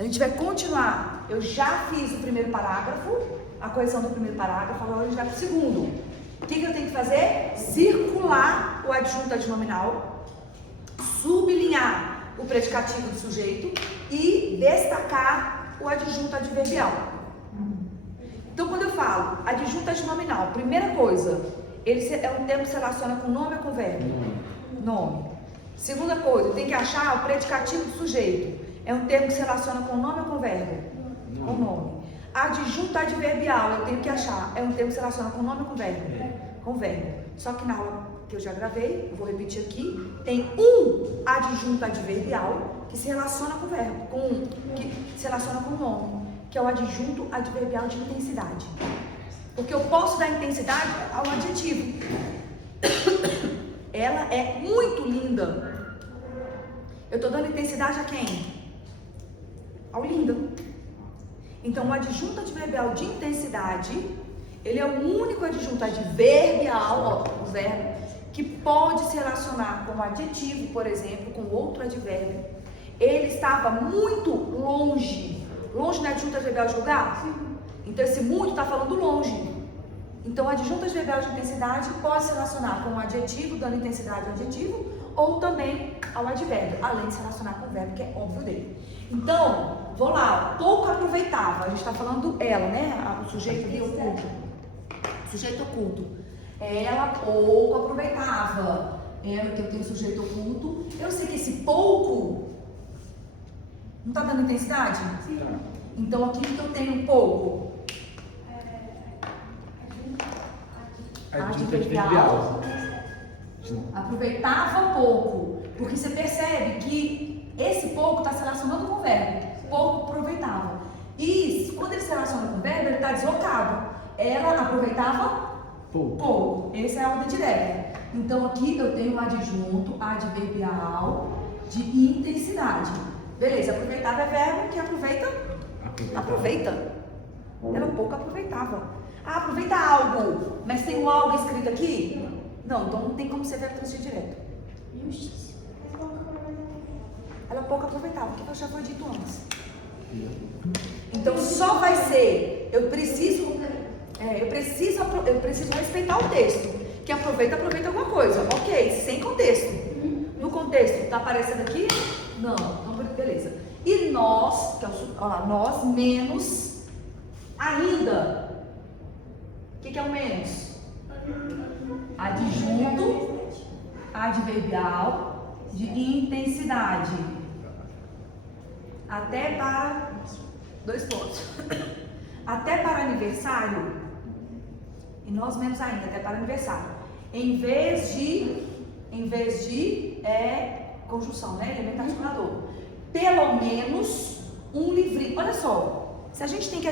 A gente vai continuar. Eu já fiz o primeiro parágrafo, a correção do primeiro parágrafo, agora a gente vai para o segundo. O que eu tenho que fazer? Circular o adjunto adnominal, sublinhar o predicativo do sujeito e destacar o adjunto adverbial. Então, quando eu falo adjunto adnominal, primeira coisa, ele é um termo que se relaciona com nome ou com verbo? Nome. Segunda coisa, eu tenho que achar o predicativo do sujeito. É um termo que se relaciona com nome ou com verbo? Com nome. Adjunto adverbial, eu tenho que achar. É um termo que se relaciona com nome ou com verbo? Com verbo. Só que na aula que eu já gravei, eu vou repetir aqui, tem um adjunto adverbial que se relaciona com verbo, que se relaciona com nome, que é o adjunto adverbial de intensidade. Porque eu posso dar intensidade ao adjetivo. Ela é muito linda. Eu estou dando intensidade a quem? Ao linda. Então, o adjunto adverbial de intensidade, ele é o único adjunto adverbial, ó, o verbo, que pode se relacionar com o adjetivo, por exemplo, com outro advérbio. Ele estava muito longe. Longe não é adjunto adverbial de lugar? Então, esse muito está falando longe. Então, o adjunto adverbial de intensidade pode se relacionar com o adjetivo, dando intensidade ao adjetivo, ou também ao advérbio, além de se relacionar com o verbo, que é óbvio dele. Então, vou lá, pouco aproveitava, a gente está falando ela, né? O sujeito ali oculto. Sujeito oculto. Ela pouco aproveitava. Ela, que eu tenho sujeito oculto. Eu sei que esse pouco não está dando intensidade? Sim. Então, aqui que eu tenho pouco. Adverbial. Aproveitava pouco. Porque você percebe que esse pouco está se relacionando com o verbo. Pouco aproveitava. E quando ele se relaciona com o verbo, ele está deslocado. Ela aproveitava pouco. Essa é a ordem direta. Então aqui eu tenho um adjunto adverbial de intensidade. Beleza, aproveitava é verbo que aproveita. Ela pouco aproveitava. Ah, aproveita algo, mas tem um algo escrito aqui? Não, então não tem como ser verbo transitivo direto. Ela pouco aproveitava, o que já foi dito antes. Então só vai ser, eu preciso respeitar o texto. Que aproveita alguma coisa, ok, sem contexto. No contexto, tá aparecendo aqui? Não, então beleza. E nós, que é nós menos ainda. O que é o menos? Adjunto adverbial de intensidade. Até para 2 pontos. Até para aniversário. E nós menos ainda, até para aniversário. Em vez de conjunção, né? Elemento articulador. Pelo menos um livrinho. Olha só, se a gente tem que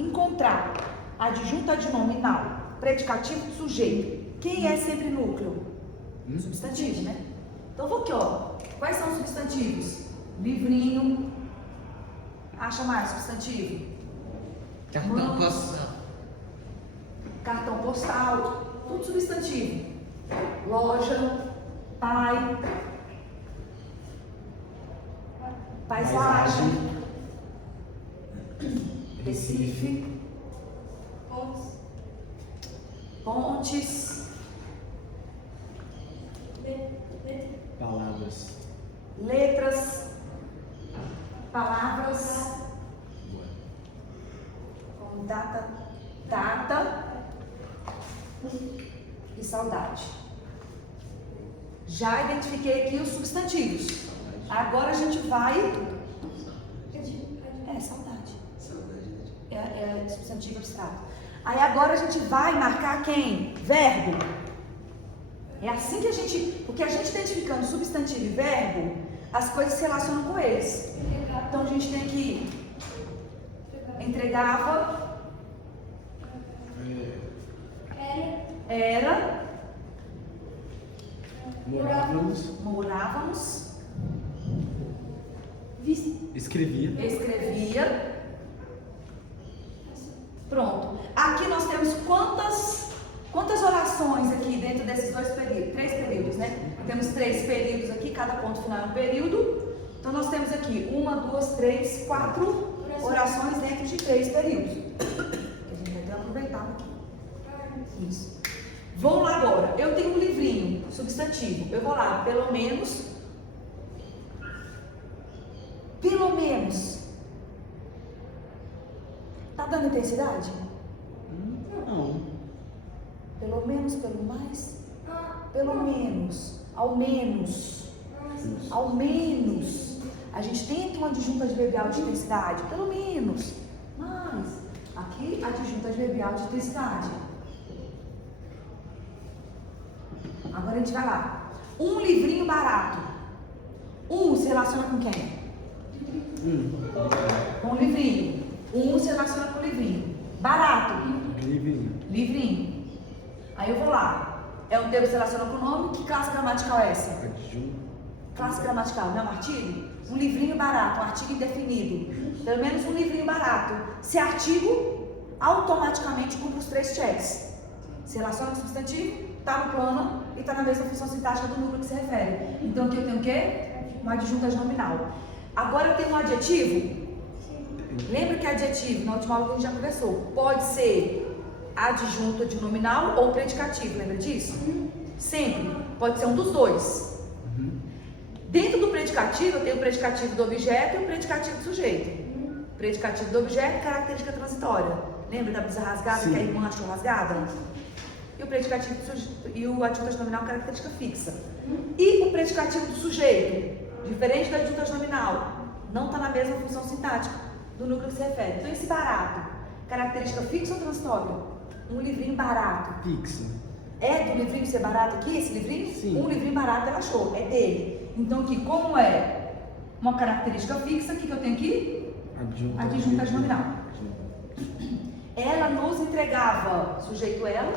encontrar adjunto adnominal, predicativo do sujeito, quem é sempre núcleo? Substantivo, né? Então vou aqui, ó. Quais são os substantivos? Livrinho. Acha mais substantivo? Cartão postal. Cartão postal. Tudo substantivo. Loja. Pai. Paisagem. Recife. Pontes. Palavras. Letras. Palavras. Como data e saudade. Já identifiquei aqui os substantivos. Agora a gente vai. Saudade. É substantivo abstrato. Aí agora a gente vai marcar quem? Verbo. É assim que a gente. Porque a gente identificando substantivo e verbo, as coisas se relacionam com eles. Então a gente tem aqui. Entregava. Era. Morávamos. Escrevia. Pronto. Aqui nós temos quantas orações aqui dentro desses 2 períodos? 3 períodos, né? Temos 3 períodos aqui, cada ponto final é um período. Então nós temos aqui 1, 2, 3, 4 orações dentro de 3 períodos. A gente vai ter aproveitado aqui. Isso. Vamos lá agora. Eu tenho um livrinho, substantivo. Eu vou lá, pelo menos. Tá dando intensidade? Não. Pelo menos, pelo mais? Pelo menos. Ao menos. Ao menos. A gente tenta uma adjunta adverbial de intensidade. Pelo menos. Mas. Aqui, adjunta adverbial de intensidade. Agora a gente vai lá. Um livrinho barato. Se relaciona com quem? Com o livrinho. Se relaciona com o livrinho. Barato. Livrinho. Aí eu vou lá. É um termo que se relaciona com o nome. Que classe gramatical é essa? Adjunto. Classe gramatical, não é um artigo? Um livrinho barato, um artigo indefinido. Pelo menos um livrinho barato. Se artigo, automaticamente cumpre os 3 checks. Se relaciona com o substantivo, está no plano e está na mesma função sintática do núcleo que se refere. Então aqui eu tenho o quê? Uma adjunta nominal. Agora eu tenho um adjetivo. Lembra que adjetivo, na última aula que a gente já conversou, pode ser adjunto de nominal ou predicativo, lembra disso? Sempre. Pode ser um dos dois. Dentro do predicativo, eu tenho o predicativo do objeto e o predicativo do sujeito. Predicativo do objeto, característica transitória. Lembra da blusa rasgada, que é irmã achou rasgada? E o predicativo do sujeito, e o adjunto nominal, característica fixa. E o predicativo do sujeito, diferente do adjunto nominal, não está na mesma função sintática do núcleo que se refere. Então, esse barato, característica fixa ou transitória? Um livrinho barato. Fixa. É do livrinho ser barato aqui, esse livrinho? Sim. Um livrinho barato ela achou, é dele. Então, aqui, como é uma característica fixa, o que eu tenho aqui? Adjunta nominal. Ela nos entregava, sujeito ela.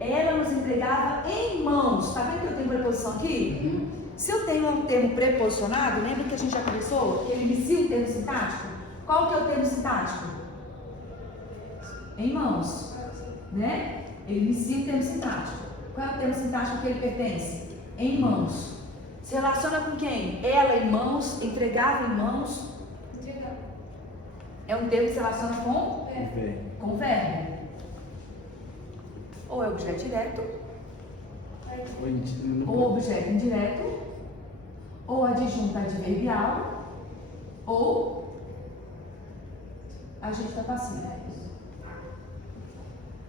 Ela nos entregava em mãos. Tá vendo que eu tenho preposição aqui? Se eu tenho um termo preposicionado, lembra que a gente já conversou? Que ele inicia o termo sintático? Qual que é o termo sintático? Em mãos. Né? Ele inicia o termo sintático. Qual é o termo sintático que ele pertence? Em mãos. Se relaciona com quem? Ela em mãos, entregava em mãos. É um termo que se relaciona com? Com o verbo. Ou é objeto direto, ou objeto indireto, ou adjunta adverbial, ou adjunta passiva.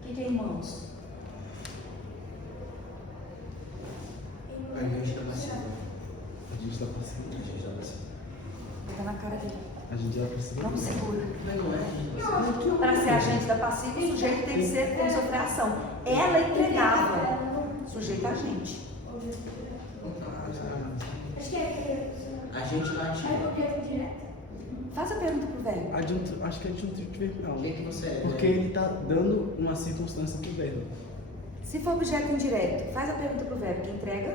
O que é irmãos? Adjunta passiva. Adjunta passiva. Pega na cara dele. Adjunta passiva. Não segura. Não é? Para ser agente da passiva, o sujeito tem que ser como sofrer ação. Ela entregava. Sujeito agente. Acho que é Agente lativo. objeto direto. Faz a pergunta pro velho. Acho que é adjunto adverbial. O que você é? Porque ele está dando uma circunstância pro verbo. Se for objeto indireto, faz a pergunta pro verbo que entrega.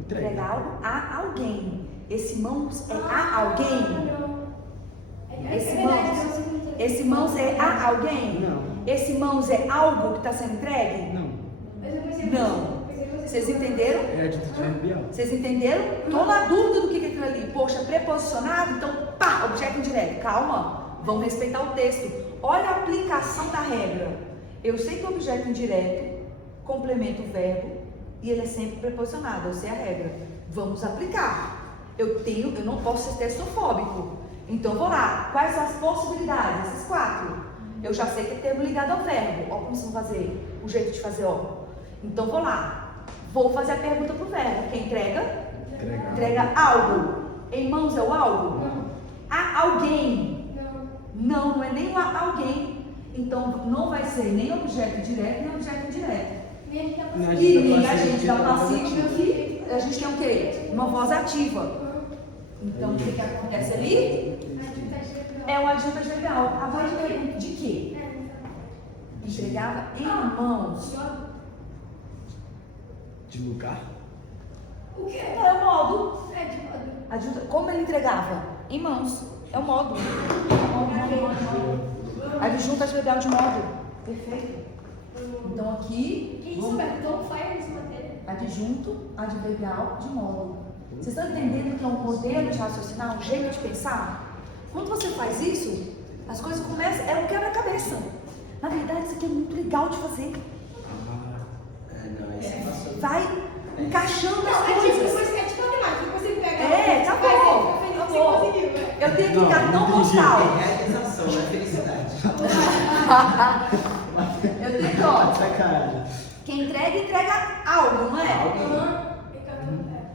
Entrega algo a alguém. Esse mãos é a alguém. Esse mãos é a alguém? Não. Esse mãos é algo que está sendo entregue? Não. Não. Vocês entenderam? É adjunto adverbial. Vocês entenderam? Estou na dúvida do que é aquilo ali. Poxa, preposicionado, então pá, objeto indireto. Calma, vamos respeitar o texto. Olha a aplicação da regra. Eu sei que o objeto indireto complementa o verbo e ele é sempre preposicionado. Eu sei a regra. Vamos aplicar. Eu não posso ser textofóbico. Então vou lá. Quais são as possibilidades? Essas 4. Eu já sei que é termo ligado ao verbo. Ó, como vocês vão fazer? O jeito de fazer, ó. Então vou lá. Vou fazer a pergunta pro verbo. Quem entrega? Entrega algo. Em mãos é o algo? A alguém? Não é nem o a alguém. Então não vai ser nem objeto direto, nem objeto indireto. E nem agente da passiva que a gente tem o quê? Uma voz ativa. Então o que acontece ali? É um adjunto adverbial. Agora eu pergunto de quê? Entregava em mãos. De lugar? O que é? Não, é o modo. É de modo. Adjunto, como ele entregava? Em mãos. É o modo. Adjunto adverbial de modo. Perfeito. Então aqui, Quem souber, então faz essa matéria. adjunto adverbial de modo. Vocês estão entendendo que é um modelo de raciocinar, um jeito de pensar? Quando você faz isso, as coisas começam, é um quebra-cabeça. Na verdade, isso aqui é muito legal de fazer. Vai encaixando as coisas. É tipo matemática, depois você pega. Tá bom. Eu tenho que cartão postal. É realização, não é felicidade. Eu tenho que, ó, Sacanagem. quem entrega algo, não é?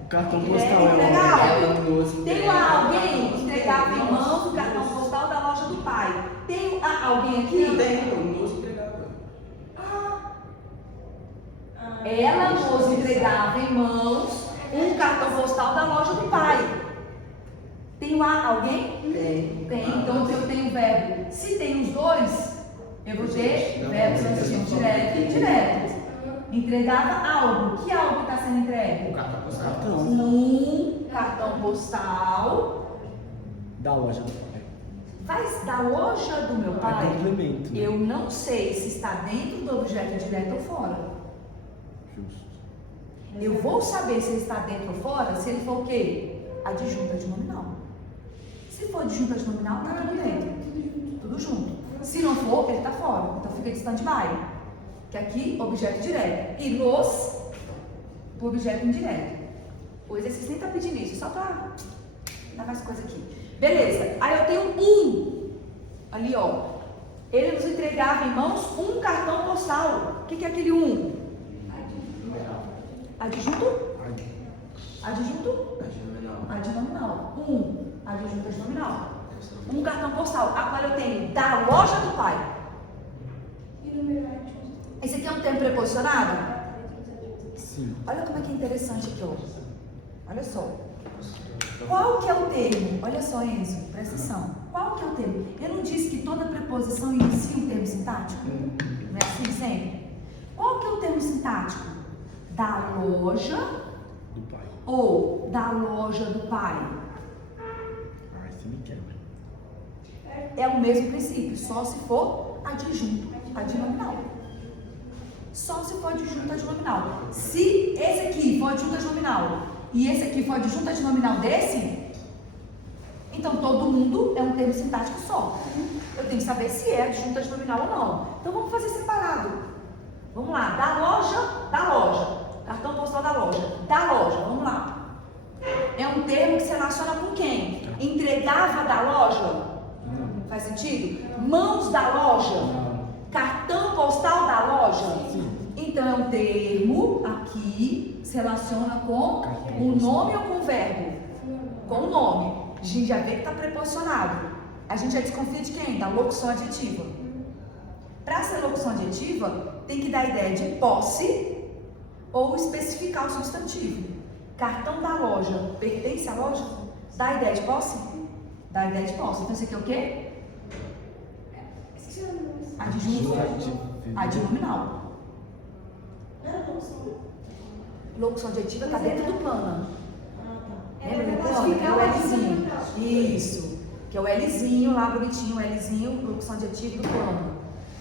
O cartão Entrega postal algo. Tem lá alguém que entregava em mãos o cartão postal da loja do pai. Tem alguém aqui? Tem, o moço entregava. Ela nos entregava em mãos um cartão postal da loja do pai. Tem lá alguém? Tem. Então eu tenho o verbo. Se tem os dois, eu vou ter verbo transitivo direto e indireto. Entregava algo. Que algo está sendo entregue? O cartão postal. Um cartão postal. Da loja do pai. Mas da loja do meu É pai, complemento. eu não sei se está dentro do objeto direto ou fora. Justo. Eu vou saber se ele está dentro ou fora se ele for o quê? Adjunta de nominal. Se for adjunta de nominal, está tudo dentro. Tudo junto. Se não for, ele está fora. Então fica de stand-by. Que aqui, objeto direto. E nos, o objeto indireto. O exercício nem está pedindo isso, só para dar mais coisa aqui. Beleza. Aí eu tenho um. Ali, ó. Ele nos entregava em mãos um cartão postal. O que é aquele um? Adjunto? Adjunto? Adnominal. Um. Adjunto adnominal. Um cartão postal. Agora eu tenho da loja do pai. Esse aqui é um termo preposicionado? Sim. Olha como é que é interessante aqui, ó. Olha só. Qual que é o termo? Olha só, Enzo, presta atenção. Qual que é o termo? Eu não disse que toda preposição inicia um termo sintático? Não é assim sempre? Qual que é o termo sintático? Da loja Do pai. ou da loja do pai? Você me quebra. É o mesmo princípio, só se for adjunto adnominal. Só se for adjunto adnominal. Se esse aqui for adjunto adnominal e esse aqui for adjunto adnominal desse, então todo mundo é um termo sintático só. Eu tenho que saber se é adjunto adnominal ou não. Então vamos fazer separado. Vamos lá, da loja. Cartão postal da loja, vamos lá. É um termo que se relaciona com quem? Entregava da loja? Faz sentido? Mãos da loja? Cartão postal da loja? Então é um termo aqui se relaciona com o nome ou com o verbo? Com o nome. A gente já vê que está preposicionado. A gente já desconfia de quem? Da locução adjetiva. Para ser locução adjetiva, tem que dar a ideia de posse ou especificar o substantivo. Cartão da loja pertence à loja? Dá a ideia de posse? Dá a ideia de posse. Então isso aqui é o quê? Adjunto adnominal. Locução adjetiva está dentro do plano. Lembra do plano? É o Lzinho. Isso. Que é o Lzinho lá, bonitinho, o Lzinho, locução adjetiva do plano.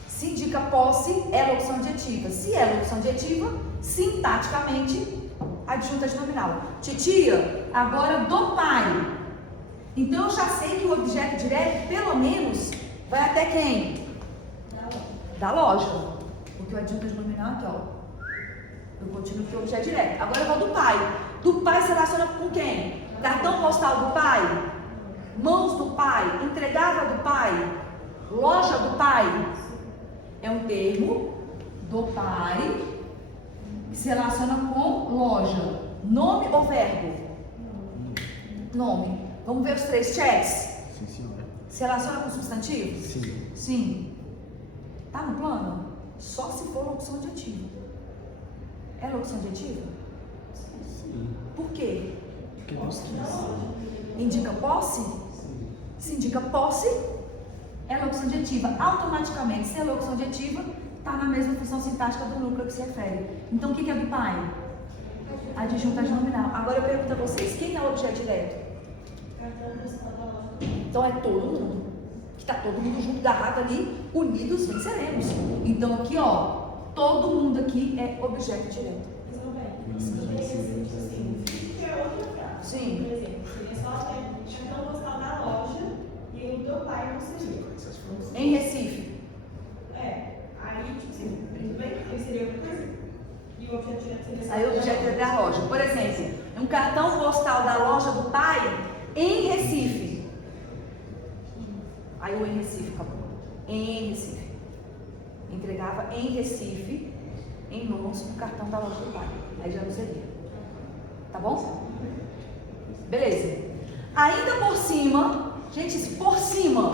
Se indica posse, é locução adjetiva. Se é locução adjetiva, sintaticamente, adjunta adnominal. Titia, agora do pai. Então eu já sei que o objeto direto, pelo menos, vai até quem? Da loja. Porque o adjunto adnominal aqui, ó. Eu continuo com o objeto direto. Agora eu vou do pai. Do pai se relaciona com quem? Cartão postal do pai? Mãos do pai? Entregava do pai? Loja do pai? É um termo do pai que se relaciona com loja. Nome ou verbo? Nome. Vamos ver os 3 checks? Sim, senhora. Se relaciona com substantivo? Sim. Sim. Tá no plano? Só se for locução adjetiva. É locução adjetiva? Sim. Por quê? Porque Deus quis. Indica posse? Se indica posse, é locução adjetiva. Automaticamente, se é locução adjetiva, está na mesma função sintática do núcleo que se refere. Então, o que é do pai? Adjunto adnominal. Agora eu pergunto a vocês, quem é o objeto direto? Então é todo mundo. Que está todo mundo junto, agarrado ali, unidos, venceremos. Então aqui, ó, todo mundo aqui é objeto direto. Sim. Por exemplo, seria só cartão postal da loja e aí o teu pai não seria. Em Recife. Aí, tipo assim, tudo bem? Aí seria outra coisa. E o objeto direto seria só. Aí o objeto é da loja. Por exemplo, um cartão postal da loja do pai em Recife. Aí o em Recife acabou. Em Recife. Entregava em Recife, em mãos, o cartão da loja do pai. Aí já não seria. Tá bom? Beleza. Ainda por cima, gente, isso por cima.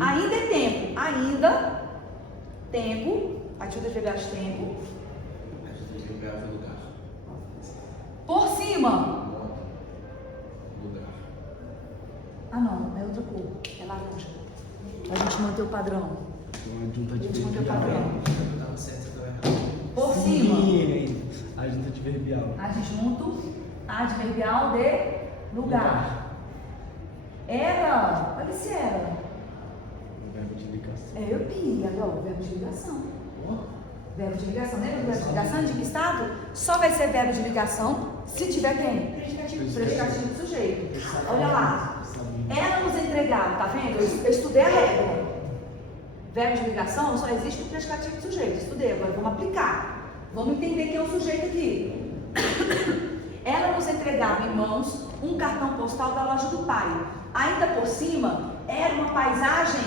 Ainda é tempo. Ainda, tempo, ajuda a pegar de tempo. Ajuda a pegar lugar. Por cima. Lugar. Ah não, é outra cor. É laranja. Pra gente manter o padrão. Uma junta de Gente, manter o verbial. padrão. Eu tava certo, eu tava errado. Por cima. Sim, a junta de verbial. Adjunto adverbial de lugar. Era. Olha se era. O verbo de ligação. É, eu vi, olha o verbo de ligação. Verbo de ligação, lembra do verbo de ligação? De que estado? Só vai ser verbo de ligação se tiver quem? Predicativo do sujeito. Olha lá. Ela nos entregava, tá vendo? Eu estudei a regra. Verbo de ligação só existe no predicativo do sujeito. Estudei, agora vamos aplicar. Vamos entender quem é o sujeito aqui. Ela nos entregava em mãos um cartão postal da loja do pai. Ainda por cima, era uma paisagem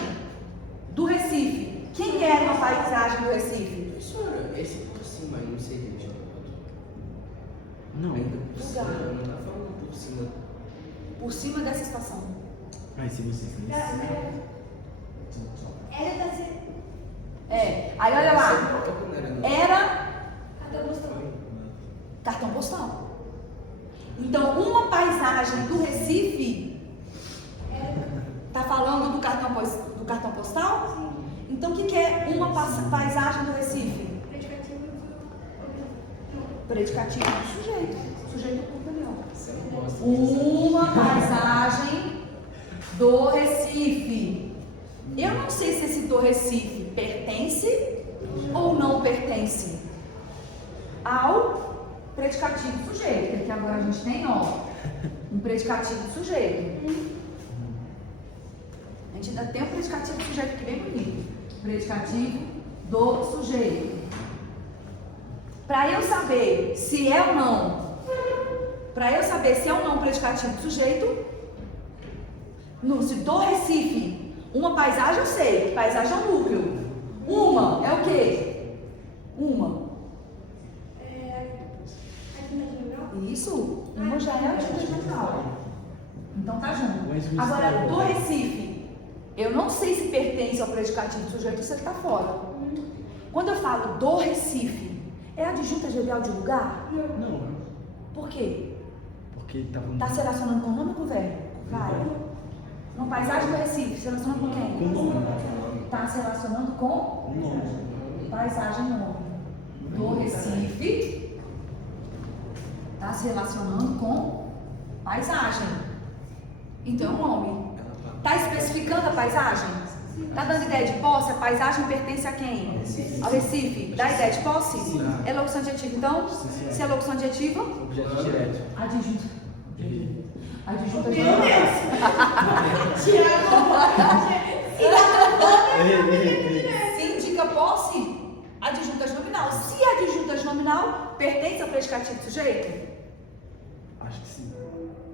do Recife. Quem era uma paisagem do Recife? Professora, esse por cima aí não seria de outro. Não. Ainda por cima, Lugar. não tá falando por cima. Por cima dessa estação. Mas se você Ela tá sendo. É, aí olha lá. Era Até gostou. cartão postal. Então, uma paisagem do Recife tá falando do cartão postal? Sim. Então, o que é uma paisagem do Recife? Predicativo do. Predicativo do sujeito. Sujeito público ali, ó. Você não gosta Uma paisagem do Recife. Eu não sei se esse do Recife pertence ou não pertence ao predicativo do sujeito. Porque agora a gente tem, ó, um predicativo do sujeito. A gente ainda tem um predicativo do sujeito aqui bem bonito. Predicativo do sujeito. Para eu saber se é ou não, predicativo do sujeito, se do Recife, uma paisagem eu sei, paisagem é um núcleo. Uma é o quê? Uma. Isso, uma já é a atitude mental. Então tá junto. Agora, do Recife, eu não sei se pertence ao predicativo do sujeito ou se ele está fora. Quando eu falo do Recife, é adjunta adverbial de lugar? Não. Por quê? Porque tava Está se relacionando com o nome ou com o verbo? Vai. Uma paisagem do Recife, se relaciona com com quem? nome. Está se relacionando com Com nome. paisagem nome. Do Recife, está se relacionando com paisagem. Então é um nome. Está especificando a paisagem? Está dando ideia de posse? A paisagem pertence a quem? Ao Recife. Dá ideia de posse? É locução adjetiva, então? Se é locução adjetiva, Objeto direto. adjunto. Adjunto Meu adverbial. Se indica posse, adjuntas nominal. Se é adjuntas nominal, pertence ao predicativo do sujeito? Acho que sim.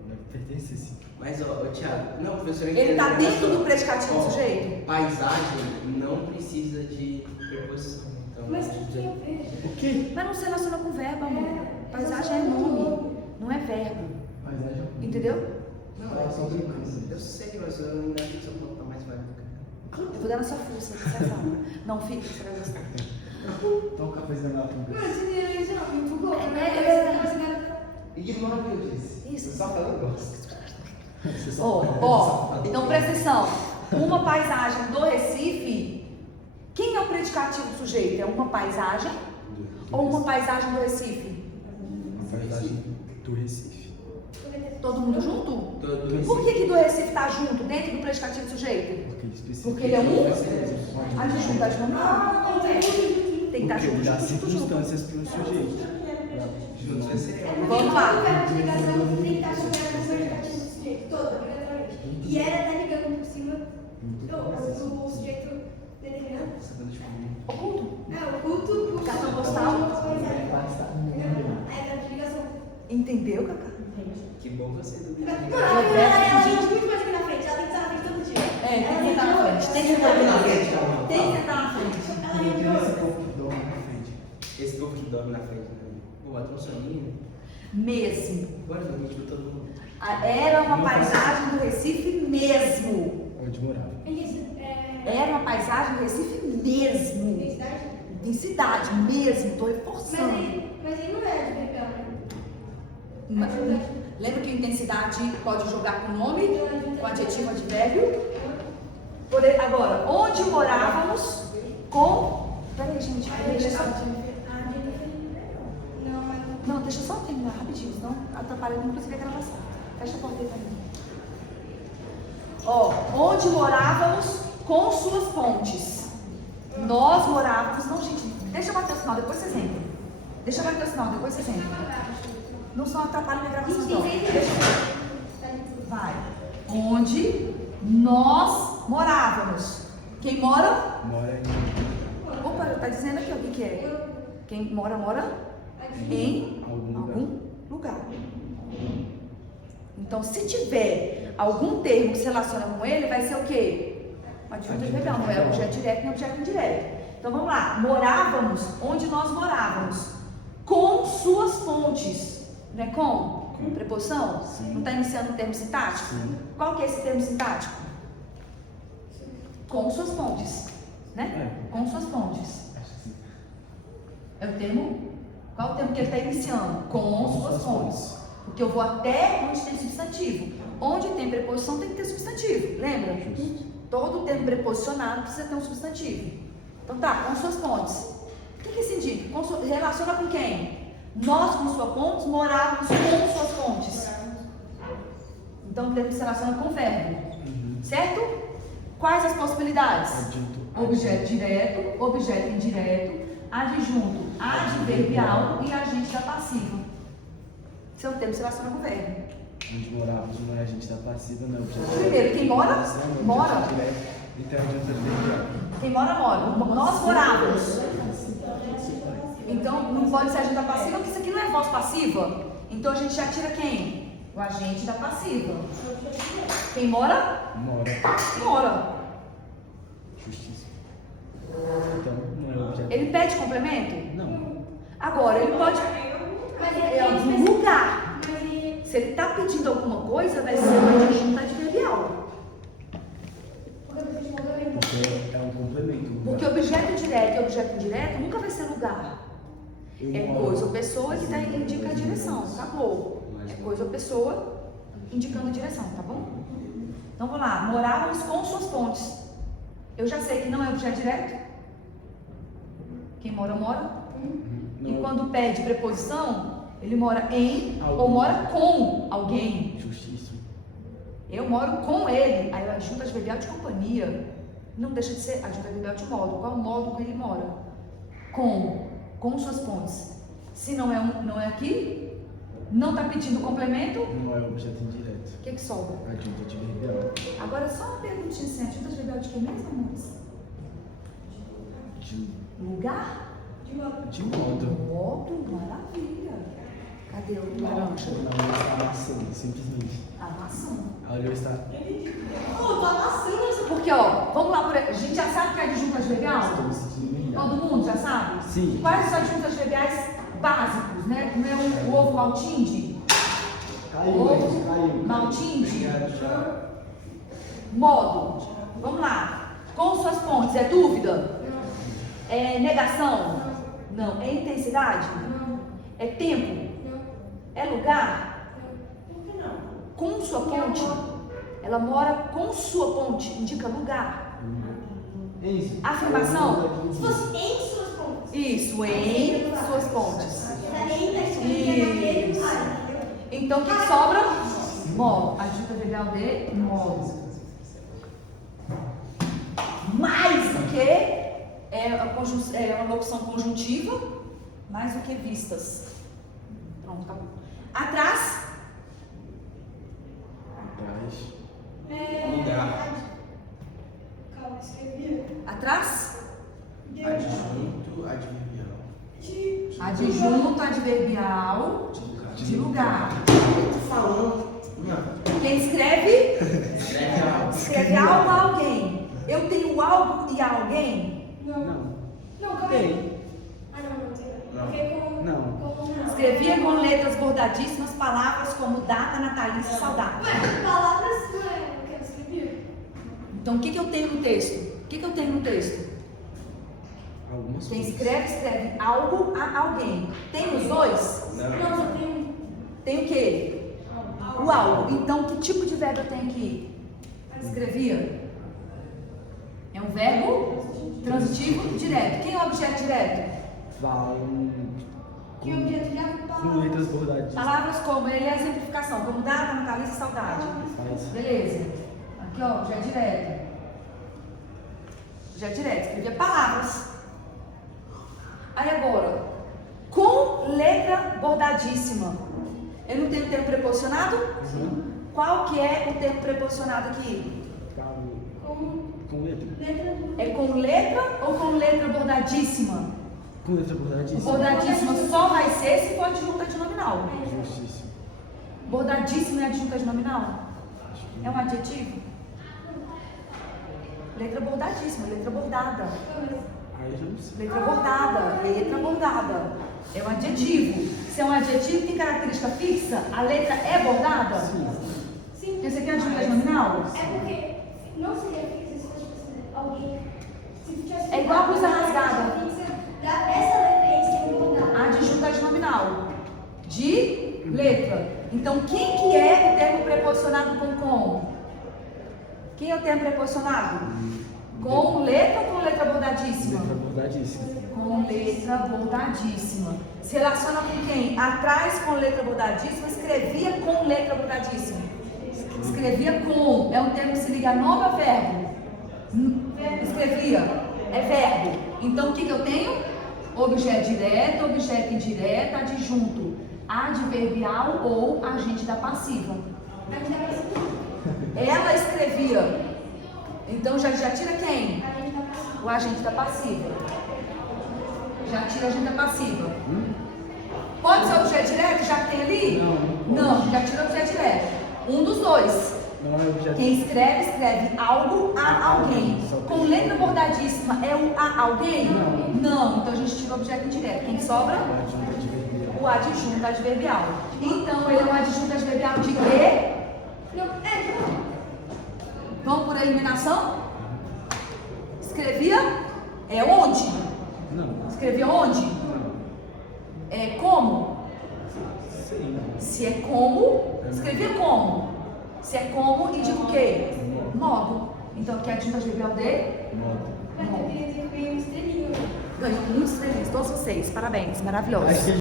Deve pertencer sim. Mas, ó, Thiago, não, professor, Ele está entendeu? dentro do predicativo Ó, do sujeito? Paisagem não precisa de preposição. Então, Mas o que eu vejo? O quê? Mas não se relaciona com verbo, amor. Paisagem é nome, não é verbo. Paisagem. Entendeu? Não, é só brincando. Eu sei, mas eu ainda acho que seu ponto tá mais válido. Eu vou dar na sua força, você sabe. Não fica, você vai gostar. Toma um cafezinho na fuga. Ignora o que eu disse. Isso. Eu só falo que eu gosto. Ó, então presta atenção. Uma paisagem do Recife, quem é o predicativo do sujeito? É uma paisagem ou uma paisagem do Recife? Uma paisagem do Recife. Todo mundo junto? Todo Por que do Recife está junto, dentro do predicativo do sujeito? Porque ele especifica. Porque ele é um adjunto nominal. Tem que estar Porque ele junto, dá junto, junto, junto. circunstâncias para o sujeito. Juntos vai ser. Vamos lá. O verbo de ligação tem que estar com o verbo comunicativo do sujeito todo, obrigatoriamente. E era estar ligando por cima do sujeito determinado. Oculto. Ah, o culto, o Cartão postal. Aí era de ligação. Entendeu, Cacá? Que bom você do Mano, ela rende muito mais aqui na frente, ela tem que estar na frente todo dia. É, tem Ela que sentar na rende frente. Tem que sentar na frente. Calma. Tem que sentar na frente. Ela rende Esse hoje. povo que dorme na frente. Esse povo que dorme na frente, né? Pô, bota um soninho. Mesmo. Bora dormir pra todo mundo. Era uma paisagem do Recife mesmo. Onde morava. Era uma paisagem do Recife mesmo. Intensidade? Intensidade mesmo. Estou Mas reforçando. aí não é de bebel, né? Mas, lembra que intensidade pode jogar com nome, com adjetivo, advérbio? Agora, onde morávamos com. Peraí, gente. Deixa eu só. Não, deixa eu só terminar rapidinho, senão atrapalha inclusive a gravação. Fecha a porta aí pra mim. Ó, onde morávamos com suas pontes. Nós morávamos. Não, gente, deixa eu bater o sinal, depois vocês entram. Deixa eu bater o sinal, depois vocês entram. Não só atrapalha minha gravação, não. Vai. Onde nós morávamos. Quem mora? Mora Opa, tá dizendo aqui ó, o que é. Quem mora, mora em algum lugar. Então, se tiver algum termo que se relaciona com ele, vai ser o quê? Uma adjunta verbal, não é objeto direto nem objeto indireto. Então, vamos lá. Morávamos onde nós morávamos. Com suas pontes. Não é com? Preposição? Sim. Não está iniciando um termo sintático? Sim. Qual que é esse termo sintático? Com suas pontes. Né? Com suas pontes. Acho que sim. É o termo? Qual o termo que ele está iniciando? Com suas pontes. Porque eu vou até onde tem substantivo. Onde tem preposição tem que ter substantivo. Lembra? Justo. Todo termo preposicionado precisa ter um substantivo. Então tá, com suas pontes. O que isso indica? Relaciona com quem? Nós, com suas pontes, morávamos com suas pontes. Então o termo se relaciona com o verbo. Certo? Quais as possibilidades? Adjunto. Objeto direto, objeto indireto, adjunto adverbial e agente da passiva. Esse é o termo que se relaciona com o verbo. Onde morávamos não é a gente da passiva, não é objeto direto. Primeiro, quem mora, Não, é objeto mora. direto. Então, adjunto adverbial. Quem mora, mora. Nós morávamos. Então, não pode ser agente da passiva, porque isso aqui não é voz passiva. Então, a gente já tira quem? O agente da passiva. Quem mora? Mora. Mora. Justiça. Então, não é objeto. Ele pede complemento? Não. Agora, ele pode Mas em algum lugar. Se ele está pedindo alguma coisa, vai ser uma adjunta adverbial. Porque é um complemento. Porque objeto direto e objeto indireto nunca vai ser lugar. É coisa ou pessoa que indica a direção, acabou. É coisa ou pessoa indicando a direção, tá bom? Então vamos lá, morávamos com suas pontes. Eu já sei que não é objeto direto. Quem mora, mora. E quando pede preposição, ele mora em ou mora com alguém. Justíssimo. Eu moro com ele. Aí a adjunta adverbial de companhia não deixa de ser adjunta adverbial de modo. Qual o modo que ele mora? Com suas pontes. Se não é aqui, não está pedindo complemento, Não é objeto indireto. o que sobra? Adjunto adverbial. Agora só uma perguntinha assim, adjunta adverbial de que mesmo, amores? De Lugar? modo. Modo, maravilha. Cadê o laranja? Não, está amassando, simplesmente. Amassando. A olhou está. Tô amassando essa. Porque, ó, vamos lá por aí. A gente já sabe que é adjunta adverbial? Estou me sentindo humilhado. Todo mundo já sabe? Sim. Quais são as adjuntas adverbiais básicos, né? Não é o ovo maltinde? Caiu. Maltinde? Obrigado, Modo. Vamos lá. Com suas pontes, é dúvida? É negação? Não. É intensidade? É tempo? É lugar? Com sua ponte? Ela mora com sua ponte, indica lugar. É isso. Afirmação? Se fosse em suas pontas. Isso, em suas pontes. Isso. Então o que sobra? Modo. Adjunta adverbial de modo. Mais do que é uma locução conjuntiva, mais do que vistas. Pronto, acabou. Atrás, Atrás. Lugar. Calma, escrevia. atrás, Adjunto, adverbial. adjunto adverbial de lugar. Tô falando. Não. Quem escreve, Escreve algo. escreve algo a alguém. Eu tenho algo e alguém. Não. Não, calma aí. Ah, não, não tem. Não. Porque com. Não. Com. Escrevia com letras bordadíssimas palavras como data, natalícia e saudade. Mas palavras não é o que eu escrevia. Então, o que eu tenho no texto? O que eu tenho no texto? Algumas Quem coisas. escreve algo a alguém. Tem os dois? Não, só tem um. Tem o quê? O algo. Então, que tipo de verbo eu tenho aqui? Escrevia? É um verbo transitivo direto. Quem é o objeto direto? Falam Que o objeto já com letras bordadíssimas. Palavras como, ele é a exemplificação, como data, natalícia e saudade. Faz. Beleza. Aqui, ó, objeto direto. Objeto direto, escrevia palavras. Aí agora, com letra bordadíssima. Eu não tenho tempo preposicionado? Qual que é o tempo preposicionado aqui? Falam com com letra. letra do. É com letra ou com letra bordadíssima? Com letra bordadíssima. Bordadíssima só vai ser se for adjunta de nominal. Justíssimo. Bordadíssima é adjunta de nominal? Acho que É um adjetivo? Letra bordadíssima, letra bordada. Aí eu já não sei. Letra bordada, letra bordada. É um adjetivo. Se é um adjetivo, tem característica fixa? A letra é bordada? Sim. Sim. Porque você quer adjunta de nominal? É porque não seria fixa se fosse alguém. Se tivesse. É igual a blusa rasgada. Essa letra aí seria bordada. Adjunta de nominal. De letra. Então, quem que é o termo preposicionado com? Quem é o termo preposicionado? Com letra ou com letra bordadíssima? Letra bordadíssima. Com letra bordadíssima. Se relaciona com quem? Atrás com letra bordadíssima, escrevia com letra bordadíssima. Escrevia com. É um termo que se liga a nome ou verbo? Escrevia. É verbo. Então o que eu tenho? Objeto direto, objeto indireto, adjunto, adverbial ou agente da passiva. Ela escrevia. Então já tira quem? O agente da passiva. Já tira a agente da passiva. Pode ser objeto direto, já que tem ali? Não, já tira o objeto direto. Um dos dois. Não é objeto. Quem escreve algo a alguém. Com letra bordadíssima é o a alguém? Não. Então a gente tira o objeto indireto. Quem sobra? Adjunto adverbial. O adjunto adverbial. Então ele é um adjunto adverbial de quê? Vamos por eliminação? Escrevia? É onde? Não. Escrevia onde? Não. É como? Sim. Se é como, escrevia como. Se é como, indica o quê? Modo. Então aqui é adjunto adverbial de Modo. Mas eu queria ter ganho uma estrelinha. ganhou muitos estrelinhas, todos vocês. Parabéns, maravilhoso.